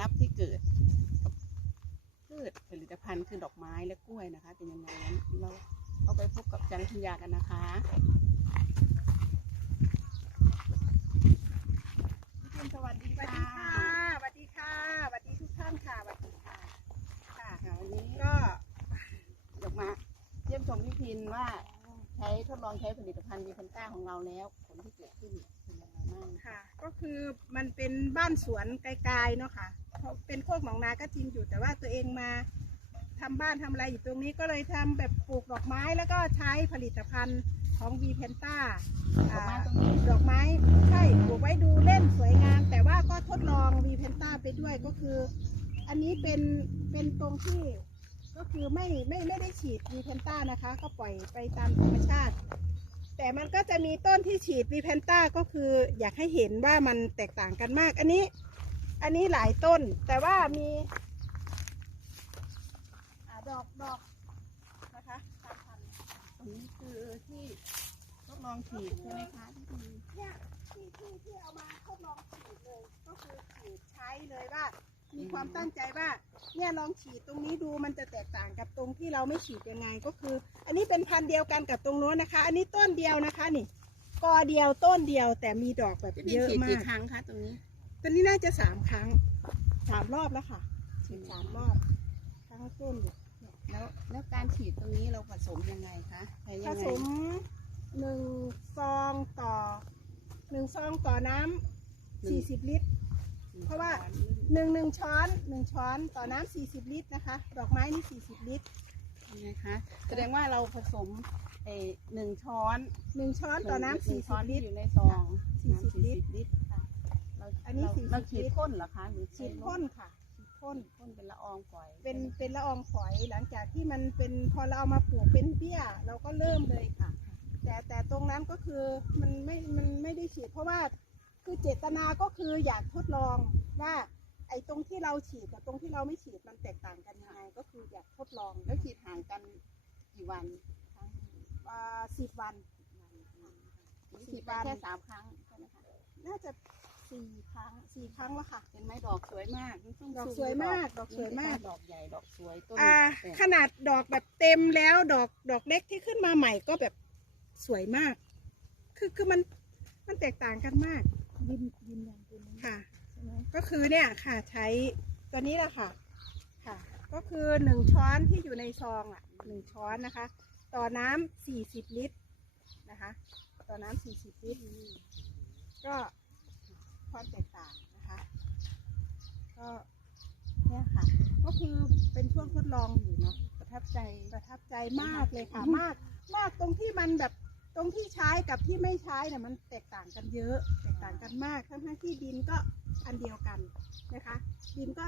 ลัพธ์ที่เกิดกับพืชผลิตภัณฑ์คือดอกไม้และกล้วยนะคะ เป็นยังไงนั้นเราเอาไปพบกับอาจารย์ธัญญากันนะคะพี่พิมสวัสดีสวัสค่ะดีค่ะสวัสดีค่ะสวัสดีทุกท่านค่ะสวัสดีค่ะค่ะวันนี้ก็อยากมาเยี่ยมชมพี่พินว่าใช้ทดลองใช้ผลิตภัณฑ์ดีพันต้าของเราแล้วผลที่เกิดขึ้น เป็นยังไงบ้างค่ะ ก็คือมันเป็นบ้านสวนไกลๆเนาะค่ะเพราะเป็นโคกหนองนาก็จริงอยู่แต่ว่าตัวเองมาทำบ้านทำอะไรอยู่ตรงนี้ก็เลยทำแบบปลูกดอกไม้แล้วก็ใช้ผลิตภัณฑ์ของวีเพนต้าดอกไม้ตรงนี้ ดอกไม้ใช่ปลูกไว้ดูเล่นสวยงาม แต่ว่าก็ทดลองวีเพนต้าไปด้วยก็คือ อันนี้เป็นเป็นตรงที่ ก็คือไม่ไม่ไม่ได้ฉีดวีเพนต้านะคะ ก็ปล่อยไปตามธรรมชาติ แต่มันก็จะมีต้นที่ฉีดวีเพนต้าก็คืออยากให้เห็นว่ามันแตกต่างกันมาก อันนี้ อันนี้หลายต้น แต่ว่ามีอดอกดอกนะคะตามพันธุ์นี้คือที่ทดลองฉีดใช่ไหมคะพี่พินเนี่ยที่ที่ที่เอามาทดลองฉีดเลยก็คือฉีดใช้เลยว่า มีความตั้งใจว่าเนี่ยลองฉีดตรงนี้ดูมันจะแตกต่างกับตรงที่เราไม่ฉีดยังไงก็คือ อันนี้เป็นพันธุ์เดียวกันกับตรงโน้นนะคะ อันนี้ต้นเดียวนะคะนี่กอเดียวต้นเดียวแต่มีดอกแบบพี่พินเยอะฉีดมากี่กครั้งคะตรงนี้ ตอนนี้น่าจะสามครั้งสามรอบแล้วค่ะฉีดสามรอบทั้งต้นเนี่ยแล้วแล้วการฉีดตรงนี้เราผสมยังไงคะใช้ผยังไงสมหนึ่งซองต่อหนึ่งซองต่อน้ำสี่สิบลิตร เพราะว่า หนึ่งหนึ่งช้อนหนึ่งช้อนต่อน้ำสี่สิบลิตรนะคะ ดอกไม้นี่สี่สิบลิตรนะคะแสดงว่าเราผสมเออหนึ่งช้อนหนึ่งช้อนต่อน้ำหสี่งสิช้อบนลิที่ตร อยู่ในซองสี่สิบน้ำลิตรลิตรค่ะเราอันนี้เราสี่สิบเราฉีดลิตร พ่นเหรอคะหรือฉีดพ่นค่ะฉีดพ่นพ่นเป็นละอองฝอยเป็นเป็นละอองฝอยหลังจากที่มันเป็นพอเราเอามาปลูกเป็นเบี้ย เราก็เริ่มเลยค่ะ แต่แต่ตรงนั้นก็คือมันไม่มันไม่ได้ฉีดเพราะว่าคือเจตนาก็คืออยากทดลองว่า ไอ้ตรงที่เราฉีดกับตรงที่เราไม่ฉีดมันแตกต่างกันยังไงก็คืออยากทดลองแล้วฉีดห่างกันกี่วันสิบวันนี่ฉีดไปแค่สามครั้งใช่ไหมคะน่าจะสี่ครั้งสี่ครั้งแล้วค่ะเป็นไม้ดอกสวยมากต้องดอกสวยมากดอกสวยมากดอกใหญ่ดอกสวยต้นอ่าแตกขนาดดอกแบบเต็มแล้วดอกดอกเล็กที่ขึ้นมาใหม่ก็แบบสวยมาก คือคือมันมันแตกต่างกันมากยินยินอย่างตัวนี้ค่ะใช่ไหม ก็คือเนี่ยค่ะใช้ตัวนี้แหละค่ะค่ะ ก็คือหนึ่งช้อนที่อยู่ในซองอะหนึ่งช้อนนะคะ ต่อน้ำสี่สิบลิตรนะคะ ต่อน้ำสี่สิบลิตรก็ความแตกต่างนะคะ ก็เนี่ยค่ะ ก็คือเป็นช่วงทดลองอยู่เนาะประทับใจประทับใจมากเลยค่ะ มาก มากตรงที่มันแบบ ตรงที่ใช้กับที่ไม่ใช้เนี่ยมันแตกต่างกันเยอะ แตกต่างกันมากทั้งๆที่ดินก็อันเดียวกันนะคะ ดินก็